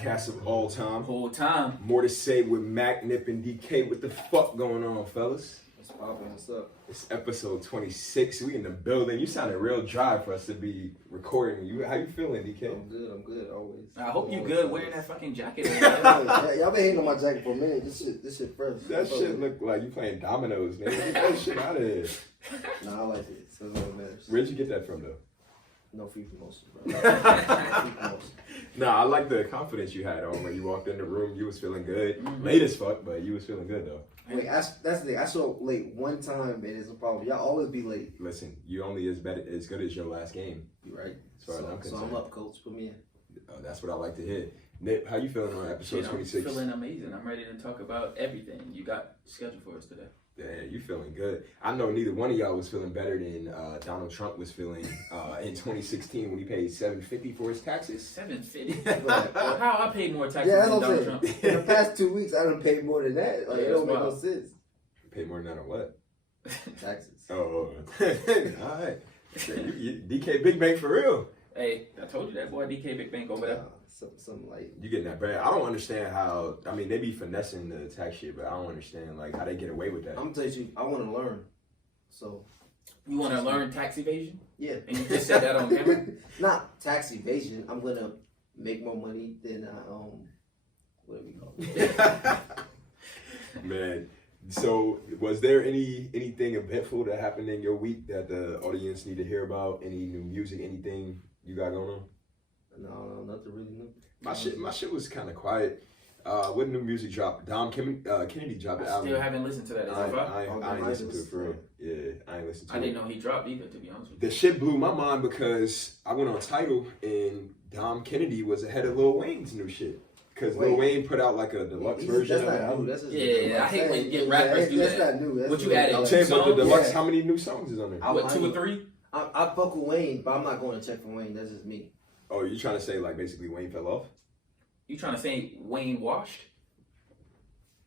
podcast of all time. Whole time. More to say with Mac, Nip, and DK. What the fuck going on, fellas? What's poppin'? What's up? It's episode 26. We in the building. You sounded real dry for us to be recording. How you feeling, DK? I'm good, always. I hope you good wearing that fucking jacket. Y'all been hating on my jacket for a minute. This shit fresh. That shit look like you playing dominoes, nigga. Get that shit out of here. Nah, I like it. So no matters. Where'd you get that from, though? No free promotion, bro. Free promotion. Nah, I like the confidence you had on when you walked in the room. You was feeling good. Late as fuck, but you was feeling good, though. Wait, that's the thing. I show up late one time, and it's a problem. Y'all always be late. Listen, you only as good as your last game. You right? As far as I'm concerned. So I'm up, coach. Put me in. That's what I like to hear. Nip, how you feeling on episode 26? I'm feeling amazing. I'm ready to talk about everything you got scheduled for us today. Yeah, you feeling good. I know neither one of y'all was feeling better than Donald Trump was feeling in 2016 when he paid $750 for his taxes. $750? How I paid more taxes than what Donald I'm Trump? In the past 2 weeks, I done paid more than that. Like, Yeah, it don't make wild. no sense. Paid more than that on what? Taxes. Oh, all right. DK Big Bank for real. Hey, I told you that boy DK Big Bank over there. Something like. You getting that bread? I don't understand how. I mean, they be finessing the tax shit, but I don't understand like how they get away with that. I'm telling you, I want to learn. So. You want to learn tax evasion? Yeah. And you just said that on camera? Not tax evasion. I'm gonna make more money than what do we call it? Man, so was there anything eventful that happened in your week that the audience need to hear about? Any new music? Anything you got going on? No, nothing really new. My shit was kind of quiet. What new music dropped? Kennedy dropped the album. Still haven't listened to that. Is it fire? I ain't listened to it for real. Yeah, I ain't listened to it. I didn't know he dropped either, to be honest with The you. shit blew my mind because I went on Tidal and Dom Kennedy was ahead of Lil Wayne's new shit. Because Lil Wayne put out like a deluxe version That's of not it. new. That's just Yeah, I hate when you get rappers do that's that. not new. That's What you new. added? I'm Two saying, but the songs? deluxe, Yeah. how many new songs is on there? What, 2 or 3? I fuck with Wayne, but I'm not going to check for Wayne. That's just me. Oh, you trying to say like basically Wayne fell off? You trying to say Wayne washed?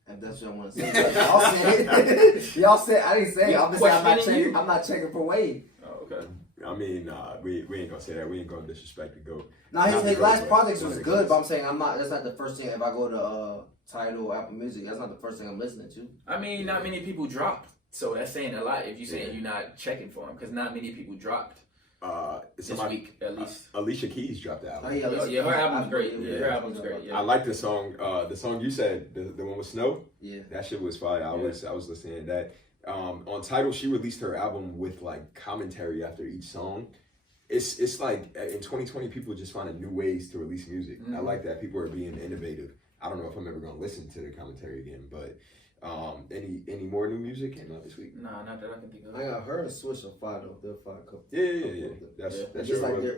If that's what I want to say. Y'all said Y'all said I didn't say it. Yeah, I'm just saying questioning you. I'm not checking for Wayne. Oh, okay. I mean, nah, we ain't gonna say that. We ain't gonna disrespect the GOAT. Now Not his the last GOAT, projects but was like, good, but I'm saying I'm not. That's not the first thing. If I go to Tidal or Apple Music, that's not the first thing I'm listening to. I mean, not many people dropped. So that's saying a lot if you're saying you're not checking for him, because not many people dropped this week, at least. Alicia Keys dropped the album. Oh, yeah, Yeah, her album's great. Yeah. Her album's great. Yeah. I like the song. The song you said, the one with Snow. Yeah. That shit was fire. I was listening to that. On Tidal, she released her album with like commentary after each song. It's like in 2020, people just finding new ways to release music. I like that. People are being innovative. I don't know if I'm ever gonna listen to the commentary again, but any more new music came out this week? Nah, not that I can think of. I got her and Swish are fire though. They're fire couple. Yeah. That's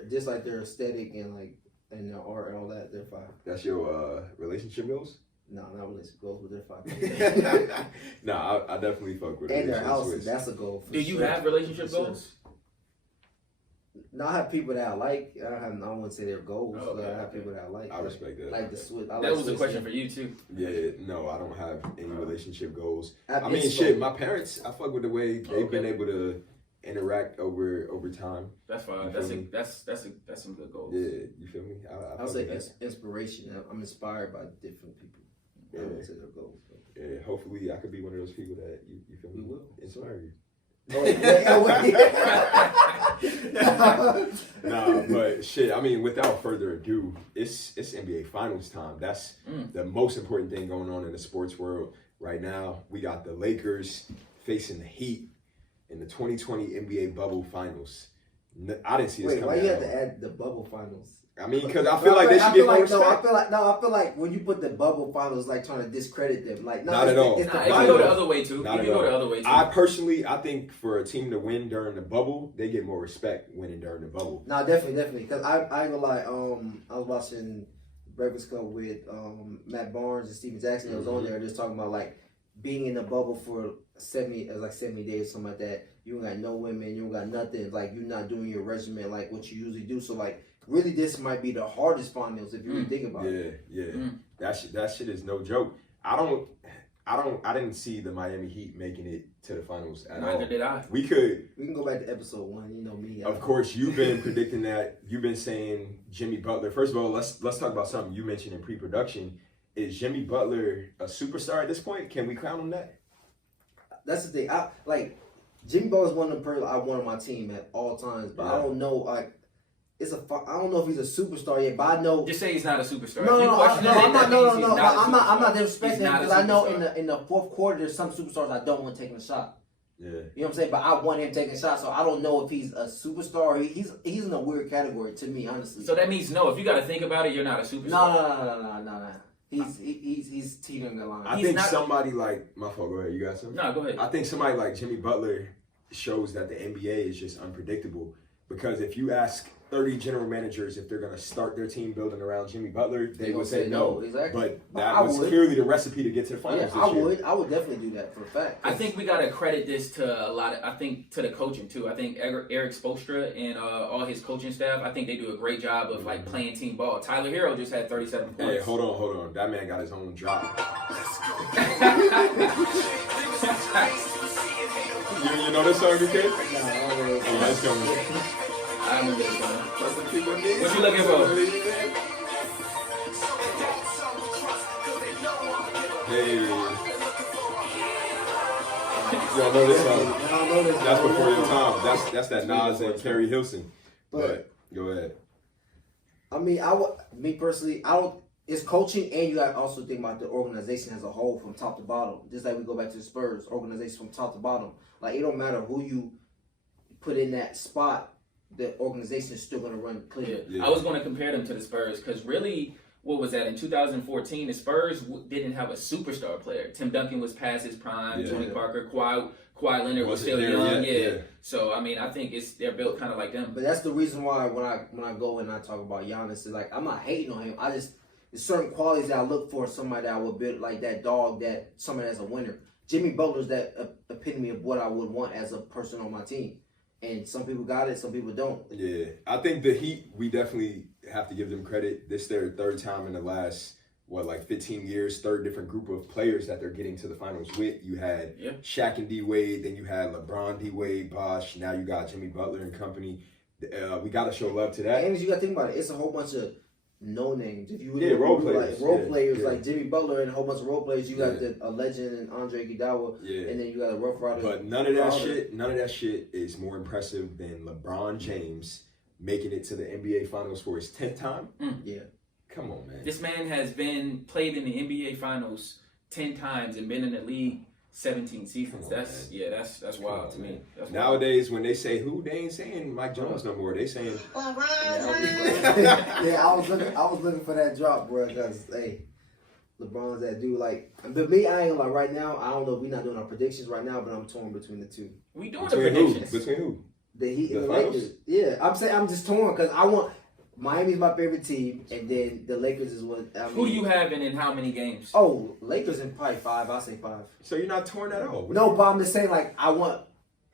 Just like their aesthetic and their art and all that. They're fire. That's your relationship goals? No, not relationship goals, but they're fire. Nah, I definitely fuck with it. And their houses, that's a goal. Do you have relationship goals? No, I have people that I like. I don't want to say their goals, but I have people that I like. I respect that. Like the Swiss. That was a question for you too. Yeah, no, I don't have any relationship goals. I I mean, shit, my parents, I fuck with the way they've been able to interact over time. That's fine. That's some good goals. Yeah, you feel me? I would say inspiration. I'm inspired by different people. I would say their goals. Yeah, hopefully I could be one of those people that you feel me? We will Inspire you. Wait. Nah, but shit, I mean, without further ado, it's NBA Finals time. That's the most important thing going on in the sports world right now. We got the Lakers facing the Heat in the 2020 NBA Bubble Finals. I didn't see this coming. Why you have to add the bubble finals? I mean, because I feel like they should get more respect. I feel like when you put the bubble finals, like trying to discredit them. Like, not at all. If you go the other way too. I think for a team to win during the bubble, they get more respect winning during the bubble. Nah, definitely. Because I ain't gonna lie. I was watching Breakfast Club with Matt Barnes and Steven Jackson. I was on there just talking about like being in the bubble for 70 days, something like that. You don't got no women, you don't got nothing. Like, you're not doing your regimen like what you usually do. So like, really, this might be the hardest finals if you really think about it. Yeah. That shit is no joke. I I didn't see the Miami Heat making it to the finals at all. Neither did I. We can go back to episode 1. You know me. Of course, you've been predicting that. You've been saying Jimmy Butler. First of all, let's talk about something you mentioned in pre-production. Is Jimmy Butler a superstar at this point? Can we count on that? That's the thing. Jimmy Butler is one of the people I want on my team at all times, but I don't know. I don't know if he's a superstar yet, but I know. Just say he's not a superstar. I'm not disrespecting him because I know superstar. in the fourth quarter there's some superstars I don't want taking a shot. Yeah. You know what I'm saying? But I want him taking shots, so I don't know if he's a superstar. He's in a weird category to me, honestly. So that means no. If you got to think about it, you're not a superstar. No. He's teetering the line. I think somebody like my fault. Go ahead. You got something? No, go ahead. I think somebody like Jimmy Butler shows that the NBA is just unpredictable. Because if you ask 30 general managers if they're going to start their team building around Jimmy Butler, they would say no. Exactly. But that was clearly the recipe to get to the finals this year. I would definitely do that for a fact. I think we got to credit this to a lot of, I think to the coaching too. I think Eric Spoelstra and all his coaching staff, I think they do a great job of like playing team ball. Tyler Hero just had 37 points. Hey, hold on. That man got his own drop. You know this song, you kid? No, Oh, that's coming. I remember this one. What you looking for? Hey. Y'all know this song? That's before your time. That's that Nas and Carrie Hilson. But go ahead. I mean, me personally, I don't. It's coaching, and you got to also think about the organization as a whole from top to bottom. Just like we go back to the Spurs organization from top to bottom. Like, it don't matter who you put in that spot, the organization is still going to run clear. Yeah. I was going to compare them to the Spurs because really, what was that? In 2014, the Spurs didn't have a superstar player. Tim Duncan was past his prime. Tony Parker, Kawhi Leonard was still young. Yeah. So, I mean, I think they're built kind of like them. But that's the reason why when I go and I talk about Giannis, it's like, I'm not hating on him. There's certain qualities that I look for somebody that I would build, like that dog, that somebody that's a winner. Jimmy Butler's that epitome of what I would want as a person on my team. And some people got it, some people don't. Yeah. I think the Heat, we definitely have to give them credit. This is their third time in the last, 15 years, third different group of players that they're getting to the finals with. You had Shaq and D-Wade, then you had LeBron, D-Wade, Bosh. Now you got Jimmy Butler and company. We got to show love to that. And you got to think about it. It's a whole bunch of no names. If you would role players, players like Jimmy Butler and a whole bunch of role players. You got a legend and Andre Iguodala, and then you got a Rough Rider. But none of that shit is more impressive than LeBron James making it to the NBA Finals for his 10th time. Yeah, come on, man. This man has played in the NBA Finals 10 times and been in the league 17 seasons. That's wild to me. Nowadays, when they say who, they ain't saying Mike Jones no more. They saying. I was looking for that drop, bro. Because LeBron's that dude. Like, but me, I ain't gonna lie. Right now, I don't know if we're not doing our predictions right now, but I'm torn between the two. We doing the predictions. Between who? The Heat and the Lakers. Yeah, I'm just torn because I want. Miami's my favorite team, and then the Lakers is what. Who do you have in how many games? Oh, Lakers in probably 5. I'll say 5. So you're not torn at all? No, but I'm just saying, like, I want.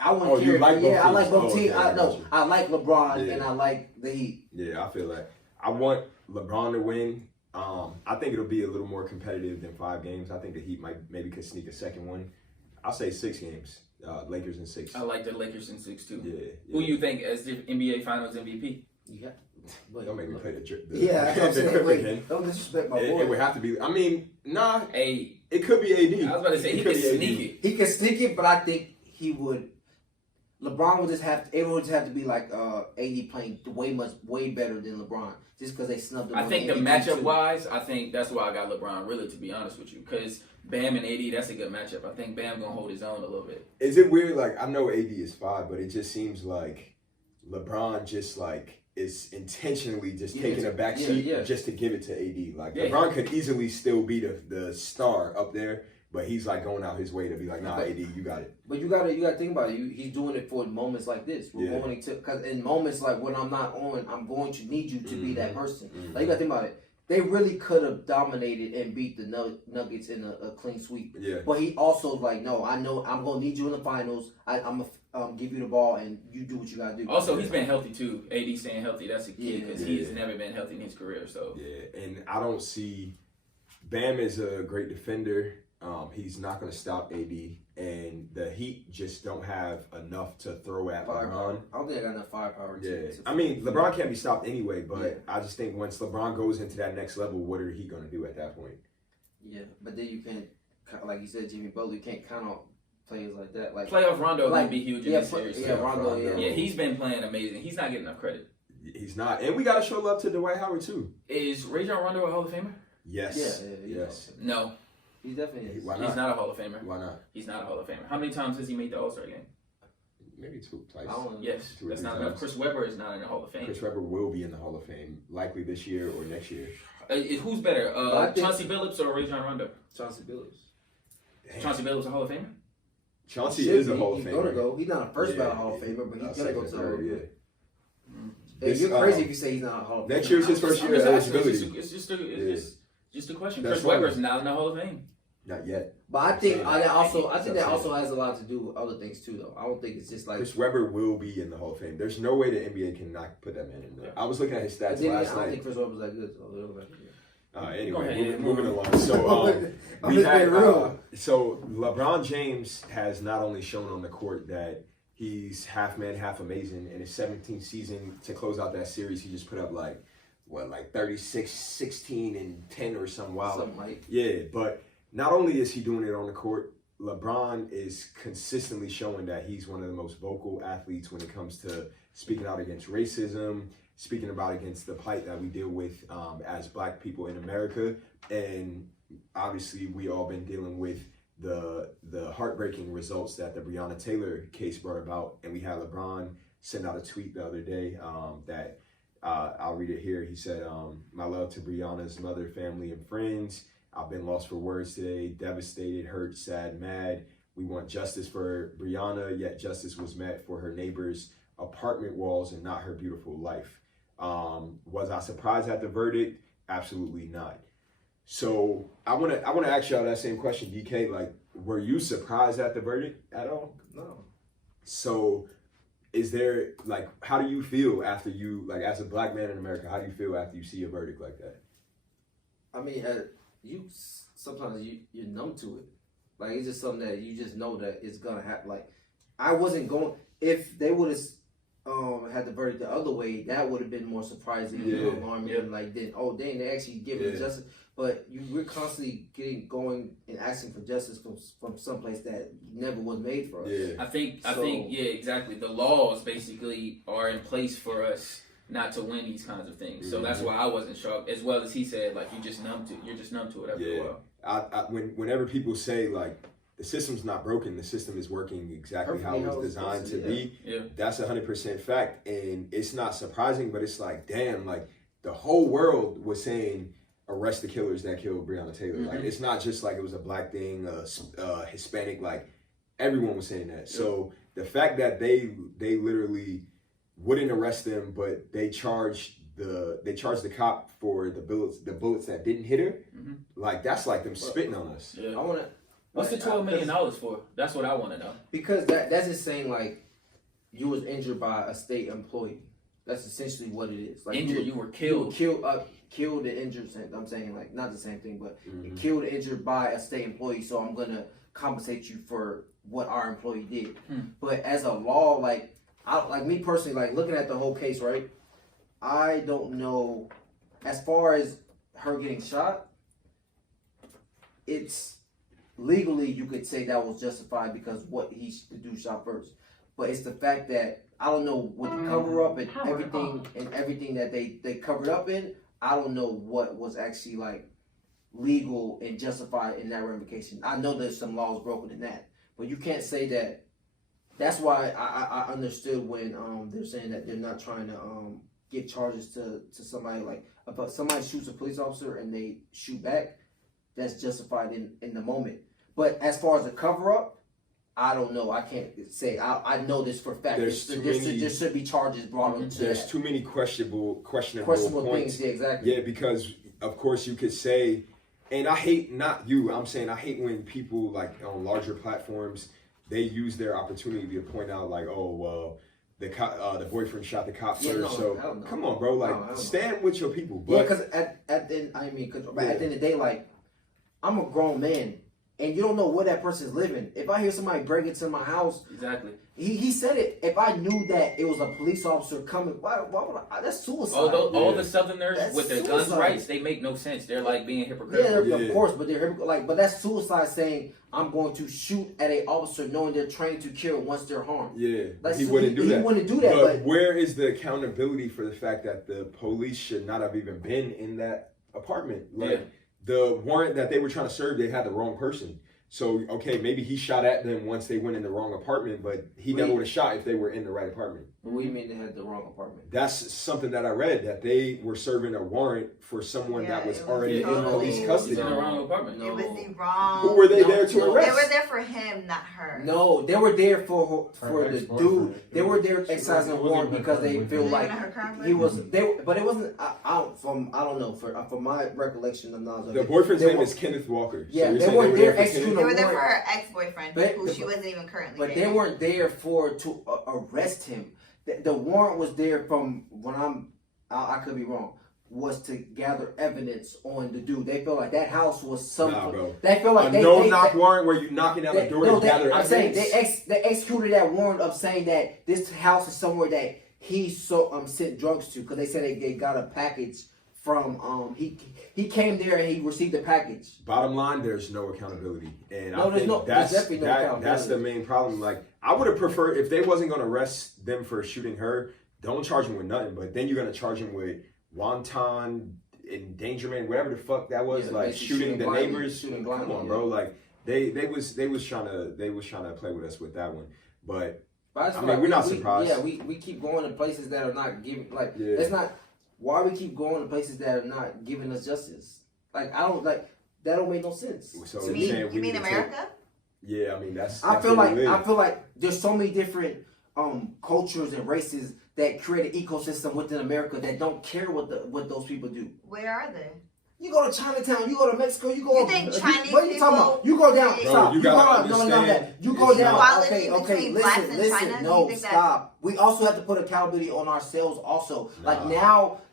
You like both? I like both teams. Okay, I like LeBron and I like the Heat. Yeah, I feel like I want LeBron to win. I think it'll be a little more competitive than 5 games. I think the Heat maybe could sneak a second one. I'll say 6 games. Lakers in 6. I like the Lakers in 6 too. Yeah. Who you think as the NBA Finals MVP? Yeah. Don't make me play the again. Don't disrespect my boy. It would have to be. I mean, nah. It could be AD. I was about to say he could sneak it. He could sneak it, but I think he would. LeBron would just have. Everyone would just have to be like AD playing way better than LeBron, just because they snubbed him. I think the matchup wise, I think that's why I got LeBron. Really, to be honest with you, because Bam and AD, that's a good matchup. I think Bam gonna hold his own a little bit. Is it weird? Like, I know AD is 5, but it just seems like LeBron just is intentionally just taking a backseat just to give it to AD. Like, LeBron could easily still be the star up there, but he's like going out his way to be like, nah, AD, you got it. But you gotta think about it. He's doing it for moments like this. We're going to, because in moments like when I'm not on, I'm going to need you to be that person. Like, you gotta think about it. They really could have dominated and beat the Nuggets in a clean sweep. Yeah. But he also like, no, I know I'm gonna need you in the finals. I'm gonna give you the ball and you do what you gotta do. Also, he's been healthy too. AD staying healthy, that's a key because he has never been healthy in his career. So and I don't see Bam is a great defender. He's not going to stop AD, and the Heat just don't have enough to throw at LeBron. I don't think I got enough firepower. I mean, LeBron can't be stopped anyway, but I just think once LeBron goes into that next level, what are he going to do at that point? Yeah, but then you can't, like you said, Jimmy Butler, you can't count on players like that. Like playoff Rondo would be huge in this series. Yeah, Rondo. Yeah, he's been playing amazing. He's not getting enough credit. He's not, and we got to show love to Dwight Howard too. Is Rajon Rondo a Hall of Famer? Yes. Yes. No. He definitely is. Why not? He's not a Hall of Famer. Why not? He's not a Hall of Famer. How many times has he made the All-Star game? Maybe twice. Yes, that's not enough. Chris Webber is not in the Hall of Fame. Chris Webber will be in the Hall of Fame, likely this year or next year. Who's better, Chauncey Billups or Rajon Rondo? Chauncey Billups. Chauncey Billups a Hall of Famer? Chauncey is a Hall of Famer. He's gonna go. He's not a first ballot Hall of Famer, but he's gonna go to the Hall of Fame. Hey, you're crazy if you say he's not a Hall of Famer. Next year's his first year of eligibility. It's just a question. Chris Webber's not in the Hall of Fame. Not yet. But I think that also has a lot to do with other things too, though. I don't think it's just like Chris Webber will be in the Hall of Fame. There's no way the NBA can not put that man in there. I was looking at his stats last night. I don't think Chris Webber's that good. So Anyway, moving along. So so LeBron James has not only shown on the court that he's half man, half amazing. In his 17th season, to close out that series, he just put up like 36, 16, and 10 or some wild. Something like. Yeah, but not only is he doing it on the court, LeBron is consistently showing that he's one of the most vocal athletes when it comes to speaking out against racism, speaking about against the plight that we deal with as Black people in America. And obviously, we all been dealing with the heartbreaking results that the Breonna Taylor case brought about. And we had LeBron send out a tweet the other day that I'll read it here. He said, "My love to Breonna's mother, family, and friends. I've been lost for words today, devastated, hurt, sad, mad. We want justice for Breonna, yet justice was met for her neighbor's apartment walls and not her beautiful life." Was I surprised at the verdict? Absolutely not. So I want to ask y'all that same question, DK. Like, were you surprised at the verdict at all? No. So is there, like, how do you feel after you, like, as a Black man in America, how do you feel after you see a verdict like that? I mean, sometimes you're numb to it. Like, it's just something that you just know that it's gonna happen. Like, I wasn't going. If they would have had the verdict the other way, that would have been more surprising and alarming. And like, then dang, they actually give it justice. But we're constantly going and asking for justice from someplace that never was made for us. Yeah. I think exactly. The laws basically are in place for us not to win these kinds of things. So that's why I wasn't shocked. As well as he said, like, you're just numb to it after a while. Whenever people say, like, the system's not broken, the system is working exactly how it was designed to be, that's 100% fact. And it's not surprising, but it's like, damn, like, the whole world was saying, arrest the killers that killed Breonna Taylor. Like, it's not just like it was a Black thing, Hispanic, like, everyone was saying that. So the fact that they literally wouldn't arrest them, but they charged the cop for the bullets that didn't hit her. Like, that's like them spitting on us. Yeah. I wanna. What's the $12 million for? That's what I want to know. Because that's just saying, like, you was injured by a state employee. That's essentially what it is. Like, injured, you were killed. Killed and injured. I'm saying, like, not the same thing, but killed and injured by a state employee. So I'm gonna compensate you for what our employee did. But as a law, like me personally, like, looking at the whole case, right? I don't know. As far as her getting shot, it's legally you could say that was justified because the dude shot first. But it's the fact that I don't know with the cover up and everything that they covered up in. I don't know what was actually, like, legal and justified in that ramification. I know there's some laws broken in that, but you can't say that. That's why I understood when they're saying that they're not trying to give charges to somebody, like, if somebody shoots a police officer and they shoot back, that's justified in the moment. But as far as the cover up, I don't know. I can't say. I know this for a fact. There should be charges brought into There's that. too many questionable points. Things. Yeah, exactly. Yeah, because of course you could say, and I hate, not you, I'm saying I hate when people, like, on larger platforms, they use their opportunity to point out, like, oh, well, the boyfriend shot the cop first. So come on, bro, like, stand with your people. But because at the end of the day, like, I'm a grown man. and you don't know where that person's living. If I hear somebody break into my house, exactly. He said it. If I knew that it was a police officer coming, why would I? That's suicide. All the Southerners that's with their suicide. guns rights, they make no sense. They're like being hypocritical. Yeah, of course, but they're hypocritical. But that's suicide saying I'm going to shoot at a officer knowing they're trained to kill once they're harmed. Yeah, like, he wouldn't do that. He wouldn't do that. But where is the accountability for the fact that the police should not have even been in that apartment? Like the warrant that they were trying to serve, they had the wrong person. So, okay, maybe he shot at them once they went in the wrong apartment, but he never would have shot if they were in the right apartment. What do you mean they had the wrong apartment? That's something that I read, that they were serving a warrant for someone that was already in police custody. In the wrong apartment. No. It was the wrong... Who were they there to arrest? They were there for him, not her. No, they were there for the dude. They were there exercising a warrant because they feel like he was... But it wasn't... I don't know. From my recollection of knowledge... The boyfriend's name is Kenneth Walker. Yeah, they weren't there executing They were there for her ex-boyfriend, who she wasn't even currently But they weren't there to arrest him. The warrant was there from when I could be wrong, was to gather evidence on the dude. They felt like that house was something. Nah, bro. They felt like a no-knock warrant where you knocking down the door to gather evidence. I'm saying they executed that warrant of saying that this house is somewhere that he sent drugs to, because they said they got a package from he came there and he received a package. Bottom line, there's no accountability, and I think that's the main problem. Like, I would have preferred if they wasn't going to arrest them for shooting her, don't charge him with nothing, but then you're going to charge him with wanton endangerment, whatever the fuck that was, like shooting the neighbors. Come on, bro. Like they was trying to play with us with that one, but I mean, we're not surprised. Yeah, we keep going to places that are not giving, like, it's not. Why we keep going to places that are not giving us justice? Like, I don't like that. Don't make no sense. So you mean America? Yeah, I mean that's. I feel like there's so many different cultures and races that create an ecosystem within America that don't care what those people do. Where are they? You go to Chinatown, you go to Mexico, you go. You think Chinese what are you talking about? You go down. Stop. You gotta understand. You go down. Okay. Listen. No, stop. We also have to put accountability on ourselves. Also, like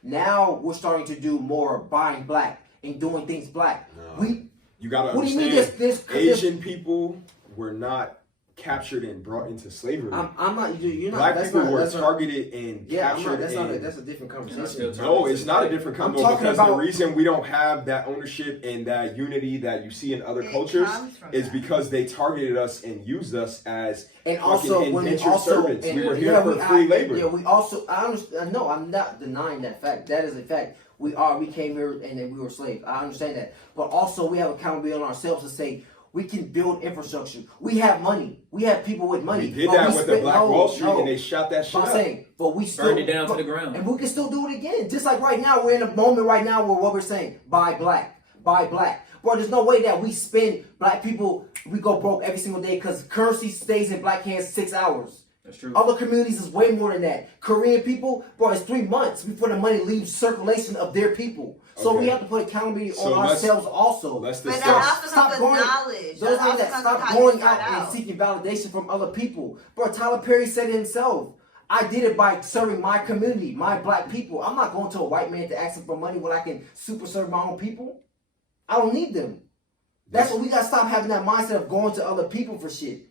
now we're starting to do more buying black and doing things black. You gotta understand. What do you mean? Asian people were not captured and brought into slavery. I'm not. You're not. Black people were targeted and captured. That's a different conversation. No, it's not a different conversation because the reason we don't have that ownership and that unity that you see in other cultures is because they targeted us and used us as indentured servants. We were here for free labor. Yeah, we also. I understand. No, I'm not denying that fact. That is a fact. We came here and then we were slaves. I understand that, but also we have accountability on ourselves to say. We can build infrastructure. We have money. We have people with money. We did that with the Black Wall Street, and they shot that shit up. But we still burned it down to the ground, and we can still do it again. Just like right now, we're in a moment right now where what we're saying: buy black. Bro, there's no way that we spend black people. We go broke every single day because currency stays in black hands 6 hours. That's true. Other communities is way more than that. Korean people, bro, it's 3 months before the money leaves circulation of their people. So we have to put accountability on ourselves also. But that also comes with knowledge. Those things that stop going out and seeking validation from other people. Bro, Tyler Perry said it himself. I did it by serving my community, my black people. I'm not going to a white man to ask him for money when I can super serve my own people. I don't need them. That's what we got to stop having that mindset of going to other people for shit.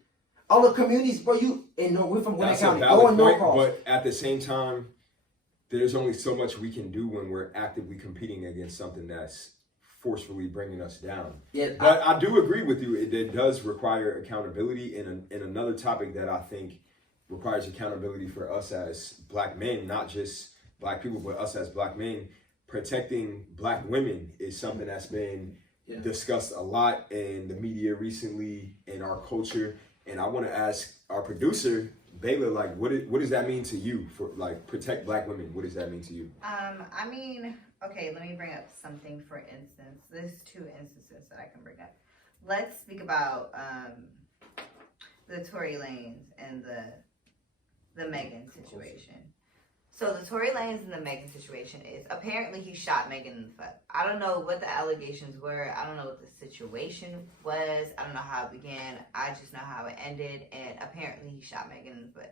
Other communities, bro, we're from Gwinnett County. But at the same time, there's only so much we can do when we're actively competing against something that's forcefully bringing us down. Yeah, but I do agree with you. It does require accountability in another topic that I think requires accountability for us as black men, not just black people, but us as black men. Protecting black women is something that's been discussed a lot in the media recently in our culture. And I want to ask our producer, Baylor, like, what does that mean to you for, like, protect black women? What does that mean to you? I mean, okay, let me bring up something, for instance. There's 2 instances that I can bring up. Let's speak about the Tory Lanez and the Megan situation. So the Tory Lanez and the Megan situation is, apparently he shot Megan in the foot. I don't know what the allegations were. I don't know what the situation was. I don't know how it began. I just know how it ended. And apparently he shot Megan in the foot.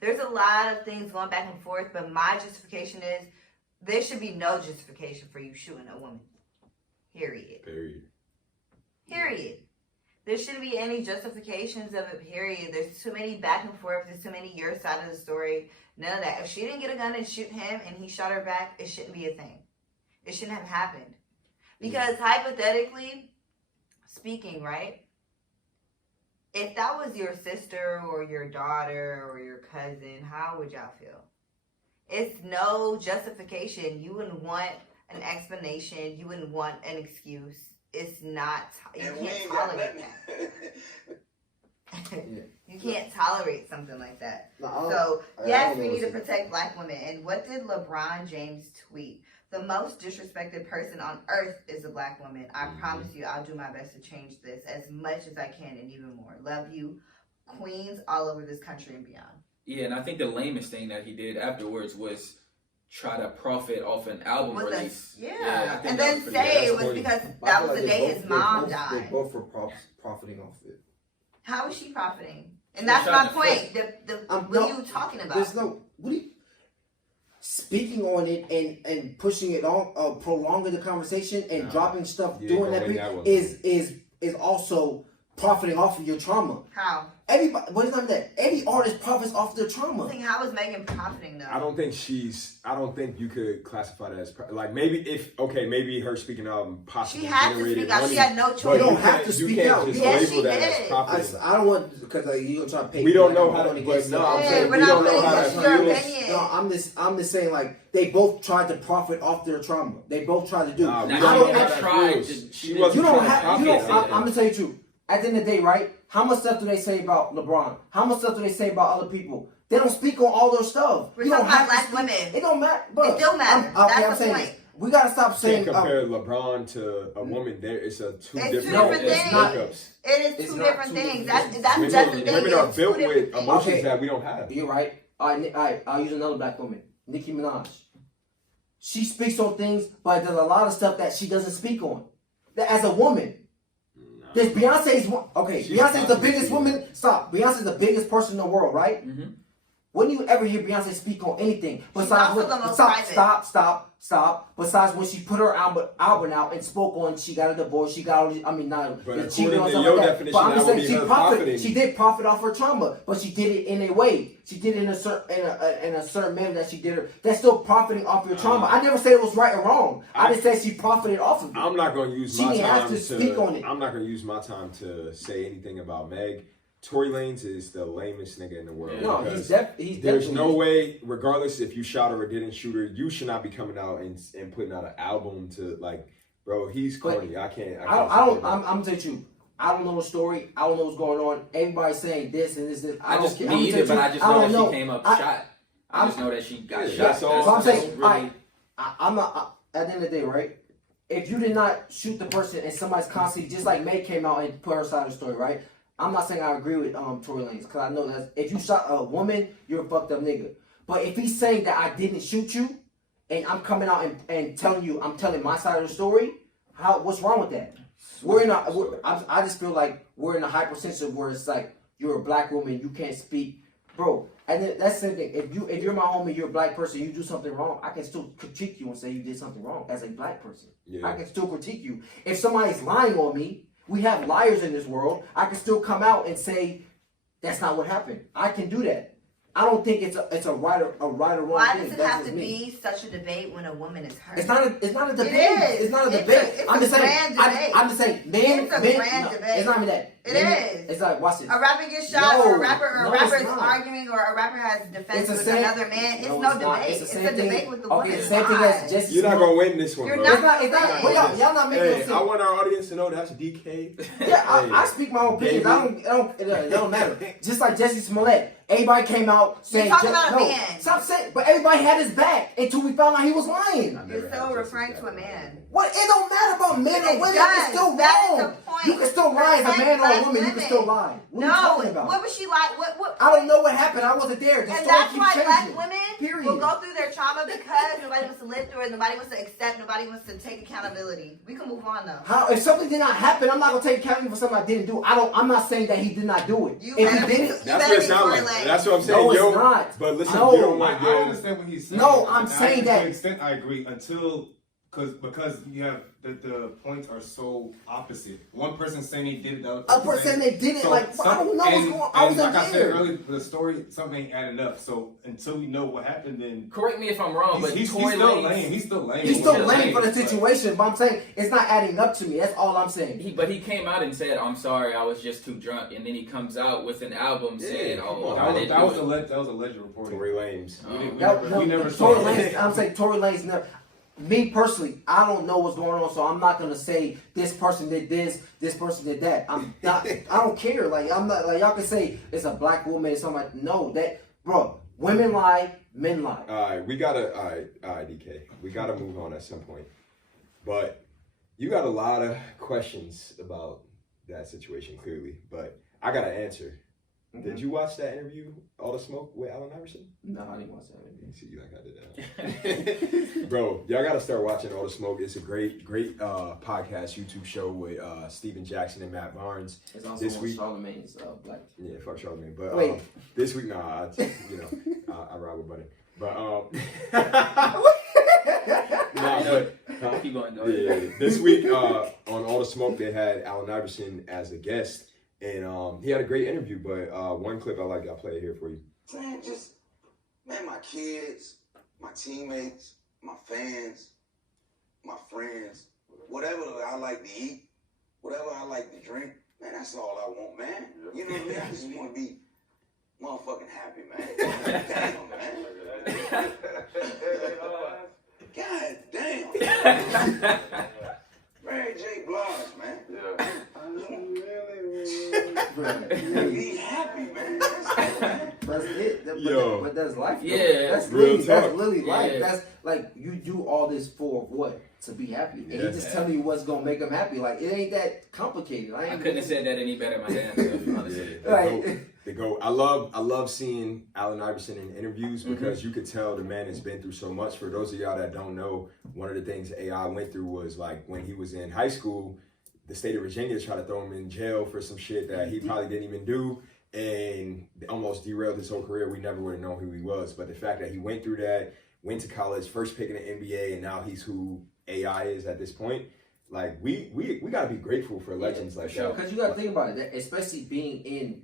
There's a lot of things going back and forth, but my justification is there should be no justification for you shooting a woman. Period. There shouldn't be any justifications of it, period. There's too many back and forth. There's too many your side of the story. None of that. If she didn't get a gun and shoot him and he shot her back, it shouldn't be a thing. It shouldn't have happened. Because hypothetically speaking, right? If that was your sister or your daughter or your cousin, how would y'all feel? It's no justification. You wouldn't want an explanation. You wouldn't want an excuse. It's not. You can't tolerate that. You can't tolerate something like that. So, yes, we need to protect black women. And what did LeBron James tweet? The most disrespected person on earth is a black woman. I promise you, I'll do my best to change this as much as I can and even more. Love you, queens all over this country and beyond. Yeah, and I think the lamest thing that he did afterwards was try to profit off an album release. And then say it was because that was the day his mom died. They both were profiting off it. How is she profiting? And that's my point. What are you talking about? There's no. What are you speaking on it and pushing it on, prolonging the conversation and dropping stuff, doing that is also profiting off of your trauma. How? Everybody, what is not that? Every artist profits off their trauma. How is Megan profiting though? I don't think you could classify that as like maybe her speaking out possibly she had to speak out. She had no choice. You don't have to speak out. Yes, she did. I don't want because you're gonna try to pay. We don't know how to. But no, I'm saying we don't know how that feels. No, I'm just saying like they both tried to profit off their trauma. They both tried to do. Nah, I don't have tried. She wasn't. You don't have. I'm gonna tell you the truth. At the end of the day, right? How much stuff do they say about LeBron? How much stuff do they say about other people? They don't speak on all their stuff. We're talking about black women. It don't matter. But it don't matter. That's the point. We gotta stop saying. Compare LeBron to a woman. It's two different things. It is two different things. That's just the thing. Women are built with emotions that we don't have. You're right. All right. I'll use another black woman, Nicki Minaj. She speaks on things, but there's a lot of stuff that she doesn't speak on. That as a woman. There's Beyonce's Beyonce's the biggest woman. Stop. Beyonce's the biggest person in the world, right? Mm-hmm. When do you ever hear Beyonce speak on anything besides stop? Besides when she put her album out and spoke on, she got a divorce. She got all these. I mean, not. But according to your definition, but I'm just saying she profited. She did profit off her trauma, but she did it in a way. She did it in a certain manner that she did her. That's still profiting off your trauma. I never said it was right or wrong. I just said she profited off of it. I'm not going to use my time to speak on it. I'm not going to use my time to say anything about Meg. Tory Lanez is the lamest nigga in the world. No, he's definitely. There's no way, regardless if you shot her or didn't shoot her, you should not be coming out and putting out an album to like, bro. He's corny. But I can't. I'm gonna tell you. I don't know the story. I don't know what's going on. Everybody's saying this and this. I just know that she came up shot. I just know that she got shot. That's all. I'm saying. Really... I'm not. At the end of the day, right? If you did not shoot the person and somebody's constantly, just like May came out and put her side of the story, right? I'm not saying I agree with Tory Lanez because I know that if you shot a woman, you're a fucked up nigga. But if he's saying that I didn't shoot you, and I'm coming out and telling you, I'm telling my side of the story, what's wrong with that? I just feel like we're in a hypersensitive where it's like you're a black woman, you can't speak, bro. And that's the same thing. If you're my homie, you're a black person, you do something wrong, I can still critique you and say you did something wrong as a black person. Yeah. I can still critique you. If somebody's lying on me. We have liars in this world. I can still come out and say that's not what happened. I can do that. I don't think it's a right or wrong Why thing. Does it have to be such a debate when a woman is hurt? It's not a debate. It's not a debate. I'm just saying. I'm just saying. Men. Debate. It's not even that. It is. It's like watch this. A rapper gets shot, or a rapper is arguing, or a rapper has defense with another man. It's no debate. It's a debate with the woman. Okay, the same thing as Jesse. You're not gonna win this one. You're bro. not. It's not. Y'all not making sense. I want our audience to know that's DK. Yeah, I speak my own opinion. It don't matter. Just like Jesse Smollett. Everybody came out saying, "You're talking about a man." Stop saying, but everybody had his back until we found out he was lying. You're still referring to a man. What? It don't matter about men or women. It's still That's wrong. the point. You can still lie as a man or a woman. You can still lie. What are you talking about? What was she like? What? I don't know what happened. I wasn't there. The and story that's keeps why changing. black women Period. will go through their trauma because nobody wants to live through it. Nobody wants to accept. Nobody wants to take accountability. We can move on though. How? If something did not happen, I'm not gonna take accountability for something I didn't do. I'm not saying that he did not do it. If he did it, that's what it sounds like. That's what I'm saying. No, it's not. But listen, no, you don't want I understand what he's saying. No, I'm saying that. To an extent, I agree. Until because you have the points are so opposite. One person saying they did it, the other A person saying they didn't. So, like, I don't know what's going on. I was like there. I said earlier, the story, something ain't adding up. So until we know what happened, then correct me if I'm wrong, but he's still lame. He's still lame. He's still lame for the situation. But I'm saying it's not adding up to me. That's all I'm saying. But he came out and said, "I'm sorry, I was just too drunk," and then he comes out with an album saying, "Oh, that was alleged reporting." Tory Lamez. We never Tory saw Lanez. I'm saying Tory Lanez never. Me personally, I don't know what's going on, so I'm not gonna say this person did this person did that. I'm not. I don't care. Like I'm not. Like y'all can say it's a black woman or something. Like, no, that bro. Women lie, men lie. All right, DK. We gotta move on at some point. But you got a lot of questions about that situation, clearly. But I got an answer. Mm-hmm. Did you watch that interview, All the Smoke, with Allen Iverson? No, I didn't watch that interview. See, you like I did that. Bro, y'all gotta start watching All the Smoke. It's a great podcast, YouTube show with Steven Jackson and Matt Barnes. It's also this week, Charlemagne's black. Yeah, fuck Charlemagne. But this week, I ride with Buddy. But keep going. Yeah, this week on All the Smoke, they had Allen Iverson as a guest. And he had a great interview, but one clip I'll play it here for you. Man, my kids, my teammates, my fans, my friends, whatever I like to eat, whatever I like to drink, man, that's all I want, man. You know what I mean? I just want to be motherfucking happy, man. Damn, man. God damn. Mary J. Blige, man. Yeah. Be happy, man. That's it. But that's life. Yeah. That's literally life. Yeah. That's like you do all this for what? To be happy. And he just telling you what's gonna make him happy. Like it ain't that complicated. I couldn't have said that any better myself, honestly. They go. I love seeing Allen Iverson in interviews because you could tell the man has been through so much. For those of y'all that don't know, one of the things AI went through was like when he was in high school, the state of Virginia tried to throw him in jail for some shit that he probably didn't even do, and almost derailed his whole career. We never would have known who he was. But the fact that he went through that, went to college, first pick in the NBA, and now he's who AI is at this point. Like we gotta be grateful for legends like that. Because you gotta think about it, especially being in.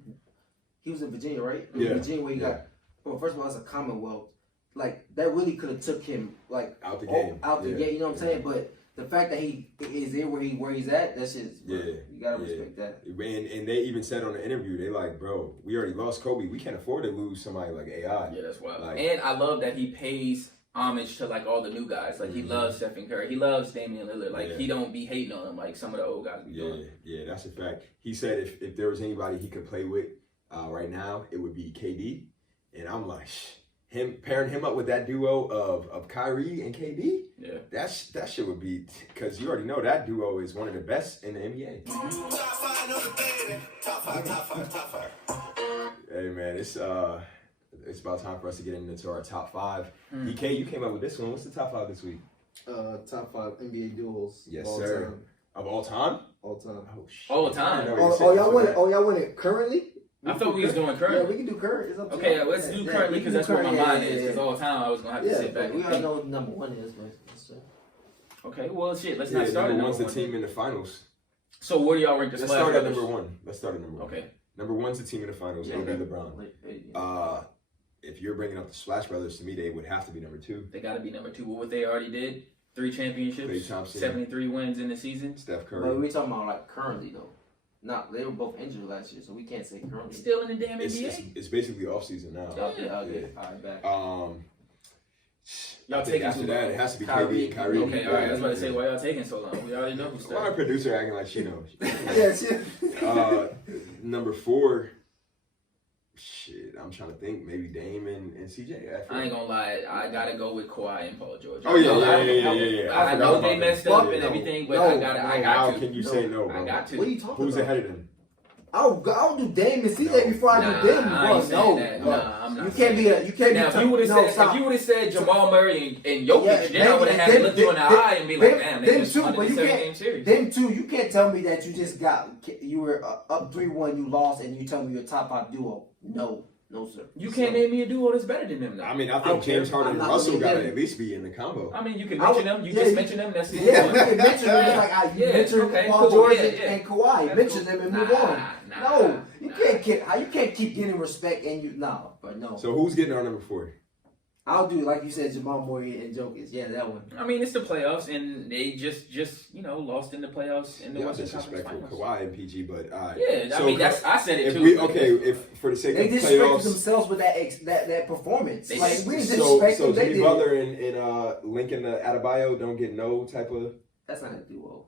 He was in Virginia, right? Yeah. Virginia, where he got. Well, first of all, it's a Commonwealth. Like that really could have took him like out the game. You know what I'm saying? But the fact that he is there where he's at, that's just you gotta respect that. And they even said on the interview, they like, bro, we already lost Kobe. We can't afford to lose somebody like AI. Yeah, that's wild. And I love that he pays homage to like all the new guys. Like he loves Stephen Curry. He loves Damian Lillard. Like he don't be hating on him like some of the old guys be doing. Yeah, that's a fact. He said if there was anybody he could play with right now, it would be KD. And I'm like, pairing him up with that duo of Kyrie and KD, that shit would be, because you already know that duo is one of the best in the NBA. Hey man, it's about time for us to get into our top five. DK, you came up with this one. What's the top five this week? Top five NBA duos. Yes, sir. Time. Of all time? All time. Oh shit. All time. Y'all want it currently? I thought we was doing current. Yeah, we can do current. It's up to okay, let's do currently because that's where my mind is. Because all the time I was gonna have to sit back. We already know what number one is, but okay, well shit. Let's not start at number one's the team in the finals. So where do y'all rank the Let's start at number one. Let's start at number one. Okay. Number one's the team in the finals. Yeah, LeBron. If you're bringing up the Splash Brothers, to me they would have to be number two. They got to be number two. What they already did: 3 championships, Klay Thompson, 73 wins in the season. Steph Curry. But we're talking about like currently though. They were both injured last year, so we can't say currently. Still in the damn NBA. It's basically off season now. Okay. All right, back. Y'all taking after that, it has to be KD and Kyrie. Okay, all right. I was about to say, why y'all taking so long? We already know who's starting. Our producer acting like she knows. Yes. Number 4. Shit, I'm trying to think. Maybe Dame and CJ. I ain't gonna lie. I gotta go with Kawhi and Paul George. Oh yeah. I know they messed up and everything, but I got to. How can you say no, bro? I got to. What are you talking about? Who's ahead of them? I'll do Dame and CJ before I do them. I'm not. You can't be. Now, if you would have said Jamal Murray and Jokic, then I would have had to look you in the eye and be like, damn, they just won the 7-game series. Them two, you can't tell me that you were up 3-1, you lost, and you tell me you're top 5 duo. No. No, sir. You can't name me a duo that's better than them, though. I mean, I think James Harden and I'm not Russell gonna got to get at least be in the combo. I mean, you can mention them. You yeah, just mention them. That's it. Yeah, we can mention them. Like you mentioned okay, Paul cool, George yeah. and Kawhi. That's Mention cool. them and Nah, move on. nah, No, you nah. can't keep getting respect and you but no. So who's getting our number 4? I'll do like you said, Jamal Murray and Jokic. Yeah, that one. I mean, it's the playoffs, and they just lost in the playoffs in the Yeah, Western Conference disrespectful, Finals. Kawhi and PG, but Yeah, so I mean, I said it if too. we if for the sake They of disrespected playoffs, themselves with that performance. They Like did. we didn't so disrespect them. They Jimmy did. Butler and Lincoln Adebayo don't get no type of. That's not a duo.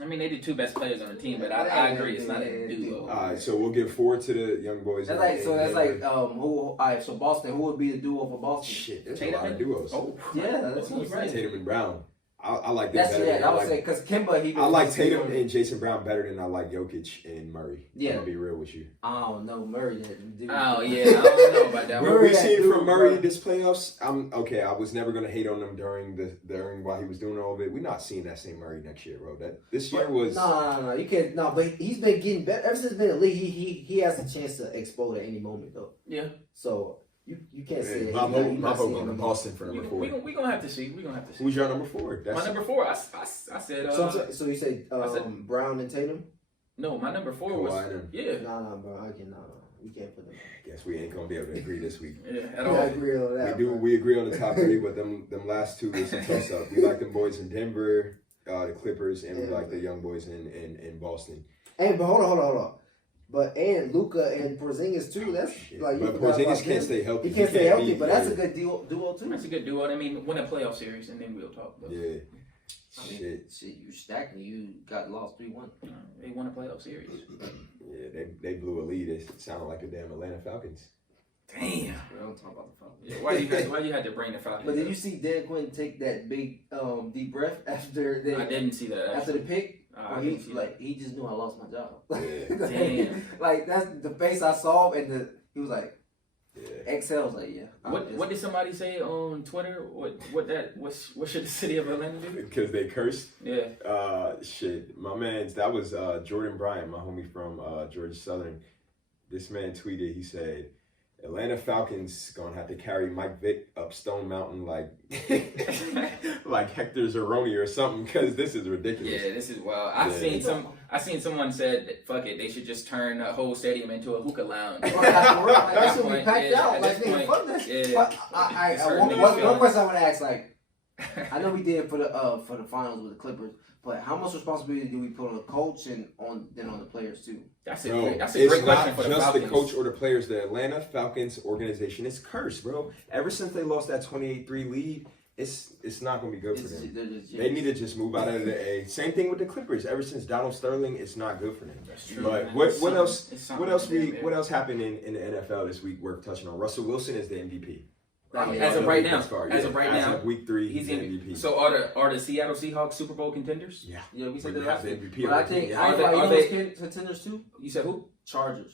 I mean, they the two best players on the team, but I agree, it's not a duo. All right, so we'll give 4 to the young boys. That's like who? All right, so Boston. Who would be the duo for Boston? Shit, there's Tatum a lot of and- duos. Oh, Yeah, that's what I'm saying. Tatum and Brown. I like them That's better. yeah. than I would say because Kimba. I like Tatum and Jason Brown better than I like Jokic and Murray. Yeah. I'm gonna be real with you. I don't know Murray. That dude. Oh yeah, I don't know about that. What Murray, we that seen dude, from Murray bro. this playoffs, I'm okay. I was never gonna hate on him during while he was doing all of it. We're not seeing that same Murray next year, bro. That this year was No. You can't. No, but he's been getting better ever since he's been in the league. He has a chance to explode at any moment though. Yeah, So you can't say my vote seeing going to him. Boston for number 4. we gonna have to see. We gonna have to see. Who's your number 4? My number 4, I said. So you say Brown and Tatum? No, my number 4 was Kawhi and- yeah. No, bro. I can no. We can't put them. Guess we ain't gonna be able to agree this week. Yeah, at I all. agree on that. bro. We agree on the top 3, but them last 2 is a toss up. We like them boys in Denver, the Clippers, and we like the young boys in Boston. And but hold on. But and Luka and Porzingis too. That's like you But forgot Porzingis about can't him. stay healthy. He can't stay healthy, be- but that's a good duo too. That's a good duo. I mean, win a playoff series, and then we'll talk. But, Yeah. I mean, Shit. you stacked me. You got lost 3-1. they won a playoff series. Yeah, they blew a lead. It sounded like the damn Atlanta Falcons. Damn. We don't talk about the Falcons. Yeah, why you had to bring the Falcons? But did up? you see Dan Quinn take that big deep breath after the I didn't see that. after the pick? I he didn't see that. he just knew I lost my job. Yeah. Damn. Like that's the face I saw, and he was like, Yeah. Excel was like, yeah. What did somebody say on Twitter? What should the city of Atlanta do? Because they cursed. Yeah. Shit. My man's that was Jordan Bryant, my homie from Georgia Southern. This man tweeted. He said, "Atlanta Falcons gonna have to carry Mike Vick up Stone Mountain like like Hector Zeroni or something because this is ridiculous." Yeah, this is wild. Yeah. I seen someone said that, fuck it, they should just turn the whole stadium into a hookah lounge. That should be point, packed yeah, out. at Like, this nigga, point, fuck that. yeah. But It's hurting niggas' one feelings. question I want to ask, like, I know we did for the finals with the Clippers, but how much responsibility do we put on the coach and on the players too? That's a No, great it's question not for the just Falcons. the coach or the players. The Atlanta Falcons organization is cursed, bro. Ever since they lost that 28-3 lead, it's not gonna be good for them. They need to just move out of the A. Same thing with the Clippers. Ever since Donald Sterling, it's not good for them. That's true. But man. what It's else? something What there. else happened in the NFL this week worth touching on? Russell Wilson is the MVP. As of right now, As now, week 3, he's the in. MVP. So are the Seattle Seahawks Super Bowl contenders? Yeah, Yeah, we said When that you have last the week. MVP. But I on the think team. Are you know they- who's contenders too? You said who? Chargers.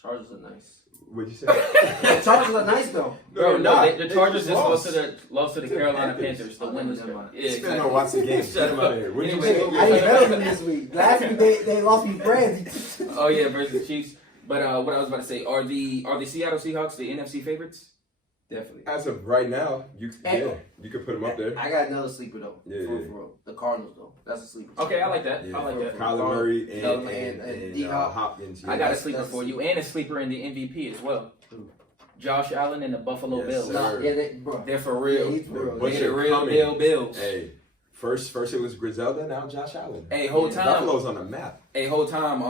Chargers are nice. What'd you say? The Chargers are nice though. Bro, not. the They Chargers just lost. lost to the To the Carolina Panthers. Panthers. The Oh, winners. never mind. Yeah, Still don't watch the game. Shut Get him up. out of here. What'd you Anyway, say? I ain't better than this week. Last week they lost me friends. Oh yeah, versus the Chiefs. But what I was about to say, are the Seattle Seahawks the NFC favorites? Definitely. As of right now, you could put him up there. I got another sleeper though. Yeah, for yeah. real. The Cardinals though. That's a sleeper. Okay, I like that. Yeah, I like that. Kyler Murray and and D-Hop. Hopkins. I got a that's- sleeper that's- for you, and a sleeper in the MVP as well. Who? Josh Allen and the Buffalo Yes, Bills. sir. Nah, yeah, bro. They're for real. Yeah, he's for real. But They're you're the real coming. deal Bills. Hey, first it was Griselda, now Josh Allen. Hey, whole Yeah, time. Buffalo's on the map. Whole time.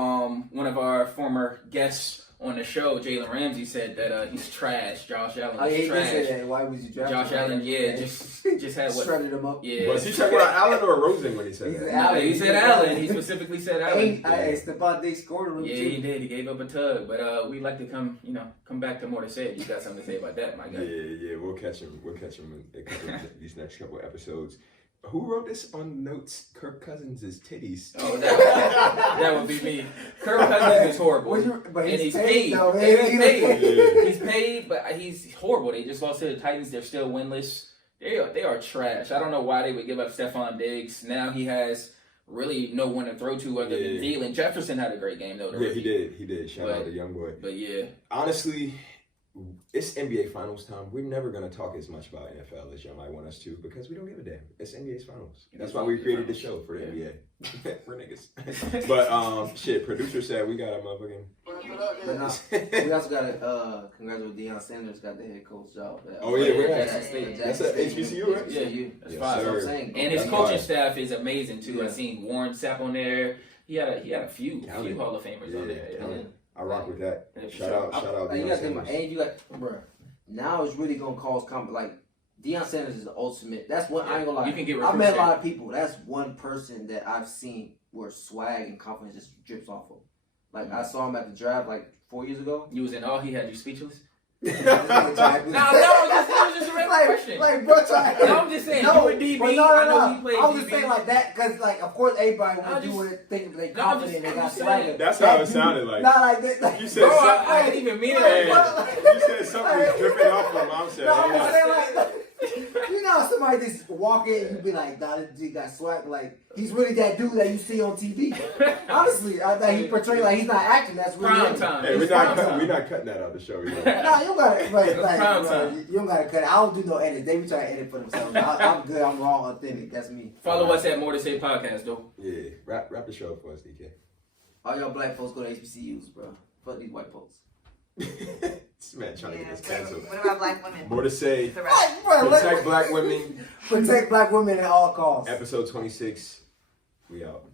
One of our former guests on the show, Jalen Ramsey, said that he's trash. Josh Allen Oh, yeah, is he did say trash. that. Why would you draft Josh him? Allen, yeah, just had what? shredded him up. Yeah. Was he talking about Allen or Rosen when he said He that? said No, Allen. he said Allen. He specifically said Allen. Hey, Stephon Diggs scored him Yeah, too. he did. He gave up a tug, but we'd like to come back to more to say. You got something to say about that, my guy? Yeah, we'll catch him. We'll catch him in a couple of these next couple of episodes. Who wrote this on notes? Kirk Cousins' titties. Oh, that would be me. Kirk Cousins is horrible, But and he's paid, paid. though, And man. he's paid. Yeah. He's paid, but he's horrible. They just lost to the Titans. They're still winless. They are trash. I don't know why they would give up Stephon Diggs. Now he has really no one to throw to other than Thielen. Jefferson had a great game though. Yeah, he did. Shout out to young boy. But yeah, Honestly, it's NBA Finals time. We're never gonna talk as much about NFL as y'all might want us to because we don't give a damn. It's NBA's Finals. That's why we created the show for the NBA. We're niggas. But shit, producer said we got a motherfucking. But no, we also got to congratulate Deion Sanders got the head coach job. Oh yeah, we're Jackson State. That's at HBCU, right? Yeah, that's Yes, fine. That's what I'm sir. saying. And his That's coaching fine. staff is amazing too. Yeah. I seen Warren Sapp on there. He had a few Talented. Hall of Famers on there. Yeah. I rock with that. Yeah, for Shout sure. out, Like, you Deion got them, Sanders. and you got, bro. Now it's really gonna cause like Deion Sanders is the ultimate. That's what I ain't gonna lie. You can get I met recruits a lot of people. That's one person that I've seen where swag and confidence just drips off of. Like I saw him at the draft like 4 years ago. You was in awe. He had you speechless. No, No, it was just a regular question. Like, bro, No, I'm just saying. No, you were DB. but I know he played I was DB. just saying like that because, like, of course, everybody I'm would do just- what they think they No, I'm confident. just- They got I'm just swagger. saying. That's how That it dude- sounded like. Not like that. Like, You said Bro, something. I didn't even mean Hey, it. you said something was dripping off him. I'm saying. No, I'm just yeah. saying like you know, somebody just walk in and you be like, "Nah, this dude got swag." Like he's really that dude that you see on TV. Honestly, I think he portrayed like he's not acting. That's really Prime him. time. Hey, It's we're prime time. not cutting that out of the show. You know? Nah, you gotta, like, Prime bro, time. you don't gotta cut it. I don't do no edit. They be trying to edit for themselves. I'm good. I'm raw, authentic. That's me. Follow us at More2Say podcast, though. Yeah, wrap the show up for us, DK. All y'all black folks go to HBCUs, bro. Fuck these white folks. This man trying to get us canceled. What about black women? More to say. It's a wrap. Bro, Protect black women. protect black women at all costs. Episode 26. We out.